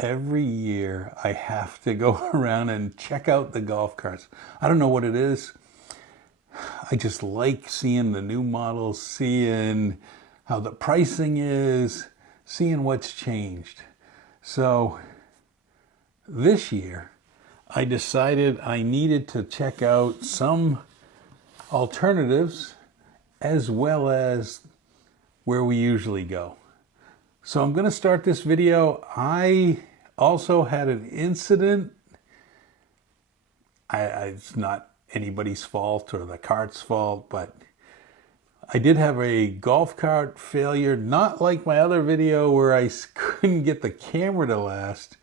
every year I have to go around and check out the golf carts. I don't know what it is. I just like seeing the new models, seeing how the pricing is, seeing what's changed. So this year I decided I needed to check out some alternatives as well as where we usually go. So I'm going to start this video. I also had an incident. It's not anybody's fault or the cart's fault, but I did have a golf cart failure, not like my other video where I couldn't get the camera to last.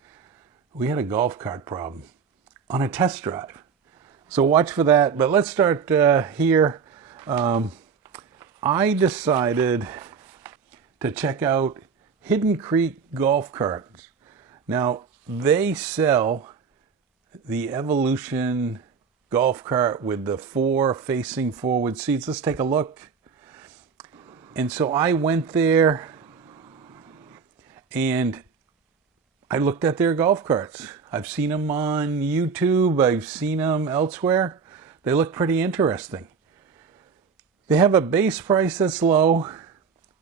We had a golf cart problem on a test drive. So watch for that, but let's start here. I decided to check out Hidden Creek golf carts. Now, they sell the Evolution golf cart with the 4 facing forward seats. Let's take a look. And so I went there and I looked at their golf carts. I've seen them on YouTube. I've seen them elsewhere. They look pretty interesting. They have a base price that's low,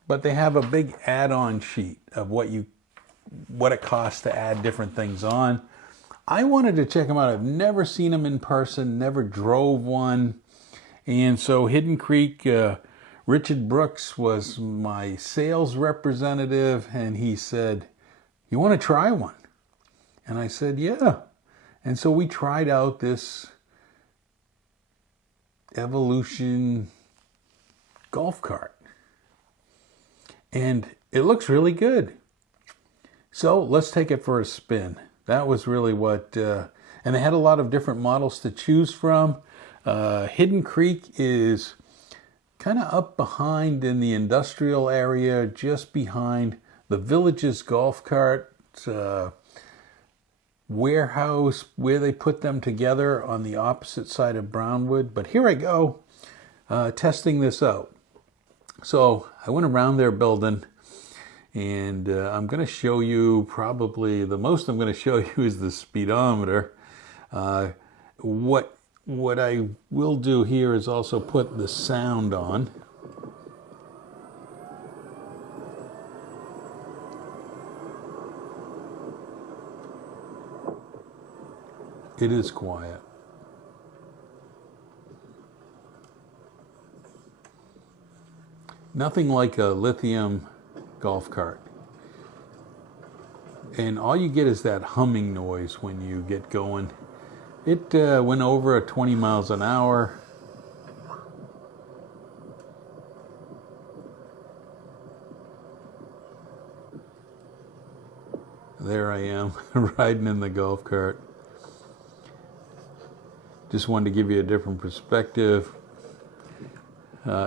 but they have a big add-on sheet of what it costs to add different things on. I wanted to check them out. I've never seen them in person, never drove one. And so Hidden Creek, Richard Brooks was my sales representative, and he said, "You want to try one?" And I said, "Yeah." And so we tried out this Evolution golf cart. And it looks really good. So let's take it for a spin. That was really what, and they had a lot of different models to choose from. Hidden Creek is kind of up behind in the industrial area, just behind the Villages golf cart warehouse where they put them together on the opposite side of Brownwood. But here I go, testing this out. So I went around their building, and I'm going to show you probably the most I'm going to show you is the speedometer. What I will do here is also put the sound on. It is quiet. Nothing like a lithium golf cart. And all you get is that humming noise when you get going. It went over at 20 miles an hour. There I am, riding in the golf cart. Just wanted to give you a different perspective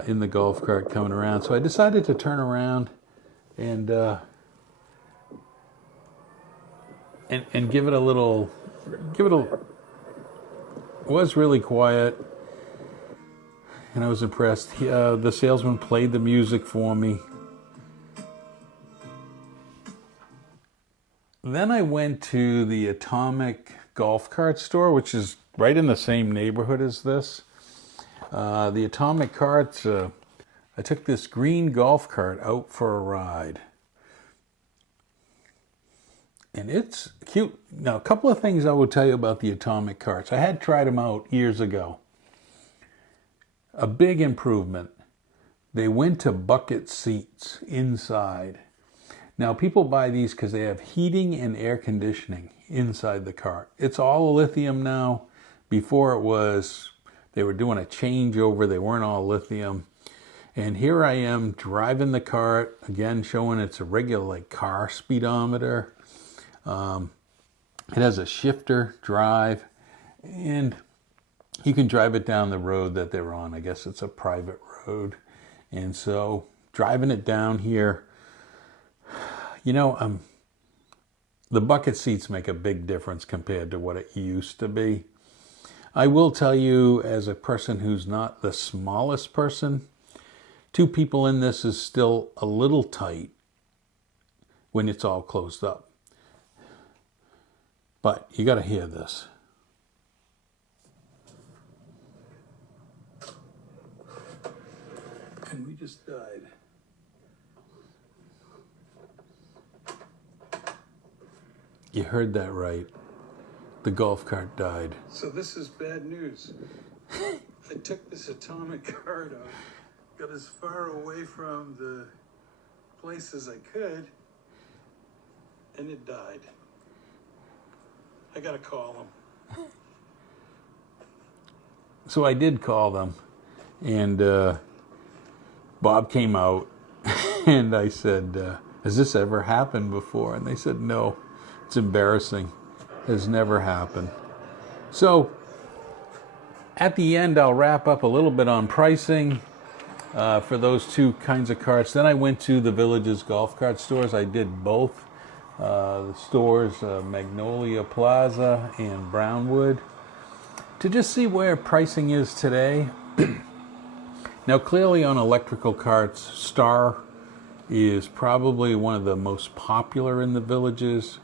in the golf cart coming around. So I decided to turn around and give it a little, it was really quiet, and I was impressed. The salesman played the music for me. Then I went to the Atomic golf cart store, which is right in the same neighborhood as this. The Atomic carts, I took this green golf cart out for a ride. And it's cute. Now, a couple of things I will tell you about the Atomic carts. I had tried them out years ago. A big improvement. They went to bucket seats inside. Now, people buy these because they have heating and air conditioning inside the cart. It's all lithium now. Before it was, they were doing a changeover. They weren't all lithium. And here I am driving the cart, again showing it's a regular like car speedometer. It has a shifter drive, and you can drive it down the road that they're on. I guess it's a private road. And so driving it down here, you know, the bucket seats make a big difference compared to what it used to be. I will tell you, as a person who's not the smallest person, 2 people in this is still a little tight when it's all closed up. But you got to hear this. And we just died. You heard that right. The golf cart died. So this is bad news. I took this atomic cart out, got as far away from the place as I could, and it died. I gotta call them. So I did call them, and Bob came out, and I said, has this ever happened before? And they said, no, it's embarrassing. It has never happened. So at the end, I'll wrap up a little bit on pricing for those two kinds of carts. Then I went to the Village's golf cart stores. I did both the stores, Magnolia Plaza and Brownwood, to just see where pricing is today. Now, clearly on electrical carts, Star is probably one of the most popular in the Villages.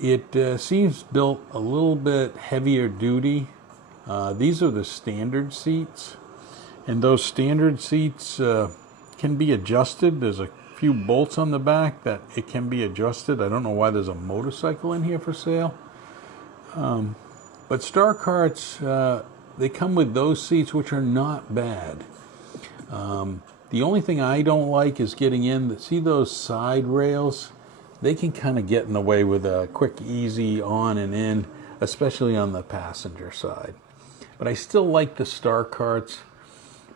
It seems built a little bit heavier duty. These are the standard seats, and those standard seats can be adjusted. There's a few bolts on the back that it can be adjusted. I don't know why there's a motorcycle in here for sale. But Star carts, they come with those seats, which are not bad. The only thing I don't like is getting in. See those side rails? They can kind of get in the way with a quick, easy on and in, especially on the passenger side. But I still like the Star carts.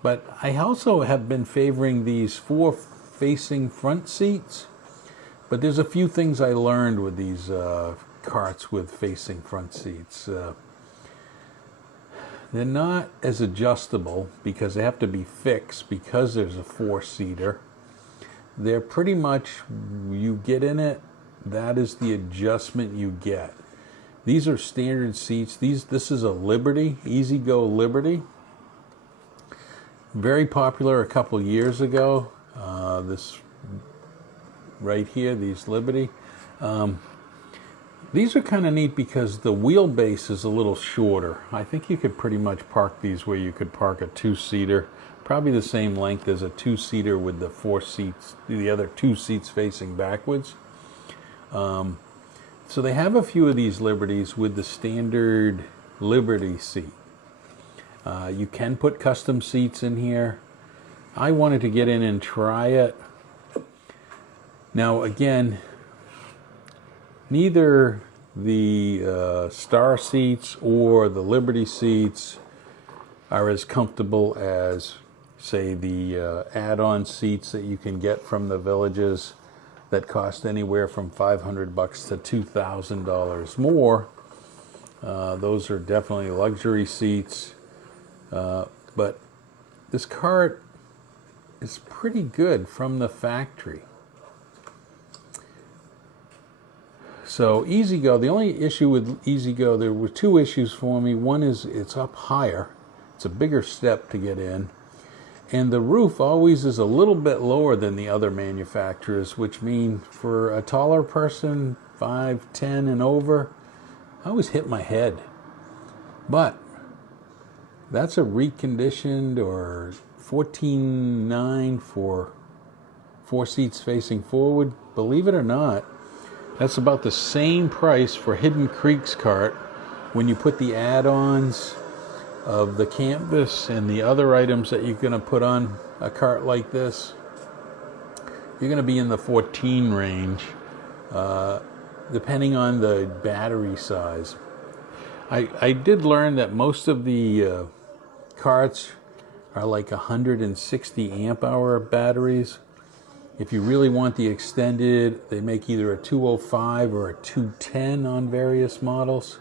But I also have been favoring these forward-facing front seats. But there's a few things I learned with these carts with facing front seats. They're not as adjustable because they have to be fixed because there's a four-seater. They're pretty much, you get in it, that is the adjustment you get. These are standard seats. This is a Liberty, Easy Go Liberty. Very popular a couple years ago. This right here, these Liberty. These are kind of neat because the wheelbase is a little shorter. I think you could pretty much park these where you could park a two-seater. Probably the same length as a two-seater with the four seats, the other two seats facing backwards. So they have a few of these Liberties with the standard Liberty seat. You can put custom seats in here. I wanted to get in and try it. Now again, neither the Star seats or the Liberty seats are as comfortable as, say, the add-on seats that you can get from the Villages that cost anywhere from $500 to $2,000 more. Those are definitely luxury seats. But this cart is pretty good from the factory. So Easy Go, the only issue with Easy Go, there were two issues for me. One is it's up higher. It's a bigger step to get in. And the roof always is a little bit lower than the other manufacturers, which mean for a taller person, 5'10" and over, I always hit my head. But that's a reconditioned or 14.9 for four seats facing forward. Believe it or not, that's about the same price for Hidden Creek's cart when you put the add-ons of the canvas and the other items that you're going to put on a cart like this. You're going to be in the 14 range, depending on the battery size. I did learn that most of the carts are like 160 amp hour batteries. If you really want the extended, they make either a 205 or a 210 on various models.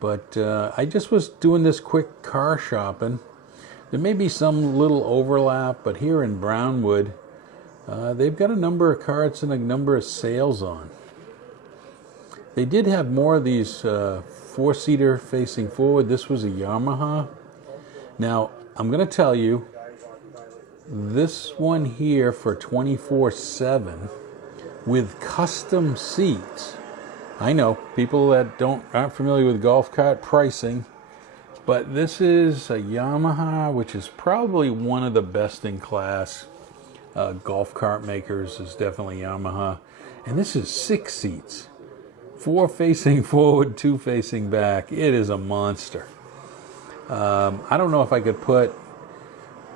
But I just was doing this quick car shopping. There may be some little overlap, but here in Brownwood, they've got a number of carts and a number of sales on. They did have more of these four-seater facing forward. This was a Yamaha. Now, I'm going to tell you, this one here for 24/7 with custom seats I know people that aren't familiar with golf cart pricing, but this is a Yamaha, which is probably one of the best in class golf cart makers. Is definitely Yamaha, and this is 6 seats, 4 facing forward, 2 facing back. It is a monster. I don't know if I could put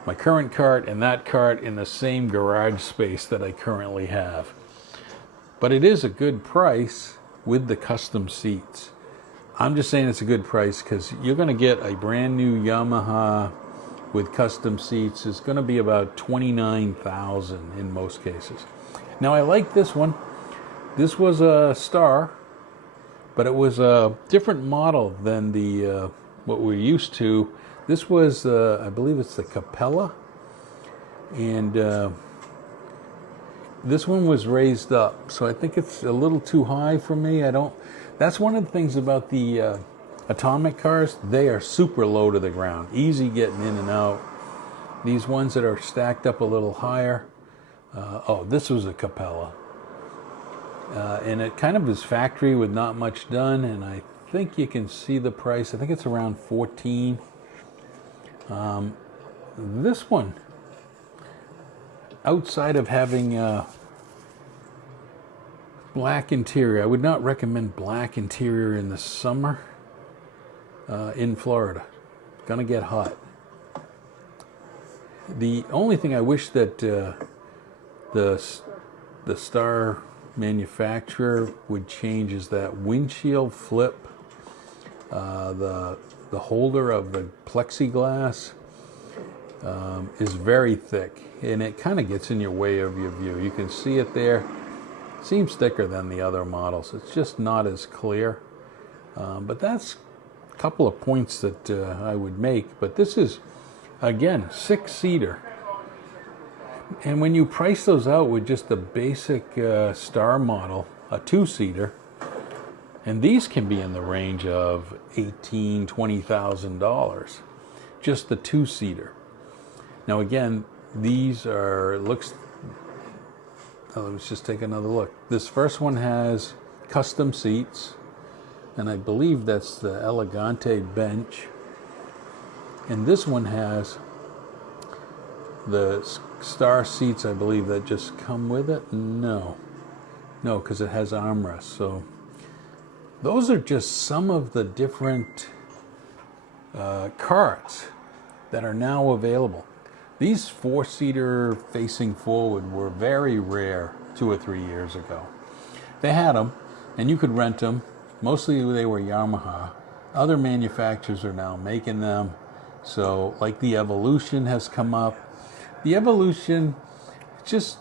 my current cart and that cart in the same garage space that I currently have, but it is a good price with the custom seats. I'm just saying it's a good price because you're going to get a brand new Yamaha with custom seats. It's going to be about $29,000 in most cases. Now I like this one. This was a Star, but it was a different model than the what we're used to. This was, I believe it's the Capella, and this one was raised up, so I think it's a little too high for me. That's one of the things about the atomic cars. They are super low to the ground, easy getting in and out. These ones that are stacked up a little higher. This was a Capella. And it kind of is factory with not much done, and I think you can see the price. I think it's around $14,000. This one, outside of having black interior, I would not recommend black interior in the summer in Florida. Gonna get hot. The only thing I wish that the Star manufacturer would change is that windshield flip, the holder of the plexiglass is very thick, and it kind of gets in your way of your view. You can see it there. Seems thicker than the other models. It's just not as clear. But that's a couple of points that I would make. But this is, again, 6-seater. And when you price those out with just the basic Star model, a 2-seater, and these can be in the range of $18,000, $20,000, just the 2-seater. Now again, these are, let's just take another look. This first one has custom seats, and I believe that's the Elegante bench. And this one has the Star seats, I believe, that just come with it. No, because it has armrests. So those are just some of the different carts that are now available. These 4-seater facing forward were very rare 2 or 3 years ago. They had them, and you could rent them. Mostly they were Yamaha. Other manufacturers are now making them. So, like the Evolution has come up. The Evolution, just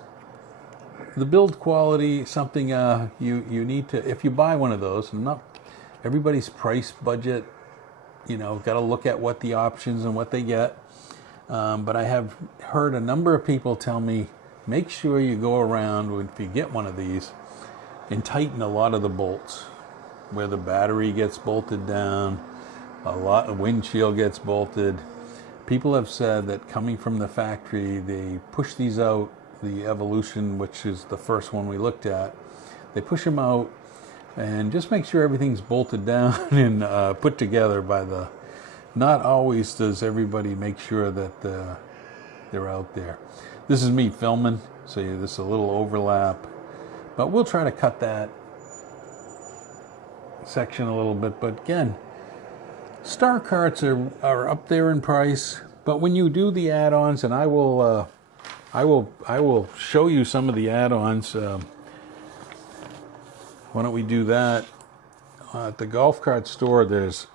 the build quality, something you need to, if you buy one of those, and not everybody's price budget, got to look at what the options and what they get. But I have heard a number of people tell me, make sure you go around, if you get one of these, and tighten a lot of the bolts. Where the battery gets bolted down, a lot of windshield gets bolted. People have said that coming from the factory, they push these out, the Evolution, which is the first one we looked at, they push them out and just make sure everything's bolted down and put together by the... Not always does everybody make sure that they're out there. This is me filming, so there's a little overlap. But we'll try to cut that section a little bit. But again, Star carts are up there in price. But when you do the add-ons, and I will show you some of the add-ons. Why don't we do that? At the golf cart store, there's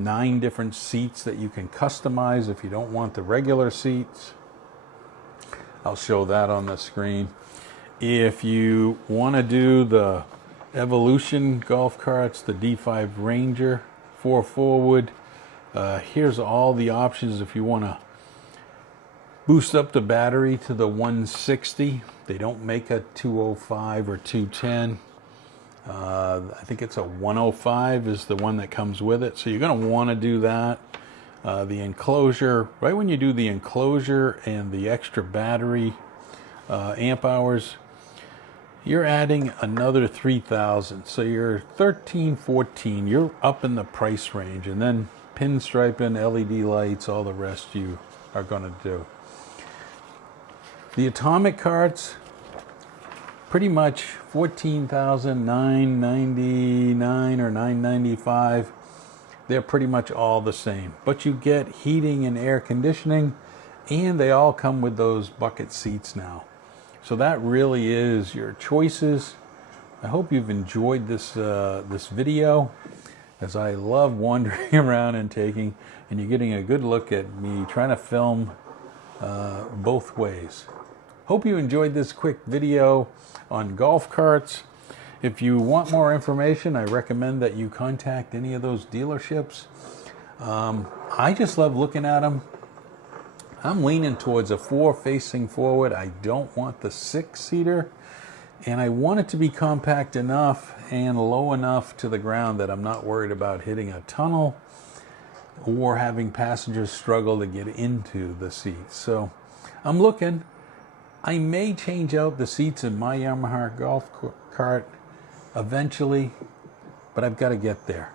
9 different seats that you can customize if you don't want the regular seats. I'll show that on the screen. If you want to do the Evolution golf carts, the D5 Ranger 4 forward, here's all the options if you want to boost up the battery to the 160. They don't make a 205 or 210. I think it's a 105 is the one that comes with it. So you're going to want to do that. The enclosure, right when you do the enclosure and the extra battery amp hours, you're adding another 3,000. So you're 13, 14. You're up in the price range. And then pinstriping, LED lights, all the rest you are going to do. The atomic carts, pretty much 14,999 or 995. They're pretty much all the same. But you get heating and air conditioning, and they all come with those bucket seats now. So that really is your choices. I hope you've enjoyed this this video, as I love wandering around and taking, and you're getting a good look at me trying to film both ways. Hope you enjoyed this quick video on golf carts. If you want more information, I recommend that you contact any of those dealerships. I just love looking at them. I'm leaning towards a 4 facing forward. I don't want the 6-seater, and I want it to be compact enough and low enough to the ground that I'm not worried about hitting a tunnel or having passengers struggle to get into the seats. So I'm looking. I may change out the seats in my Yamaha golf cart eventually, but I've got to get there.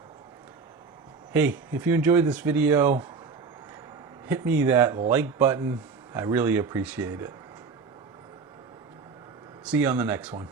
Hey, if you enjoyed this video, hit me that like button. I really appreciate it. See you on the next one.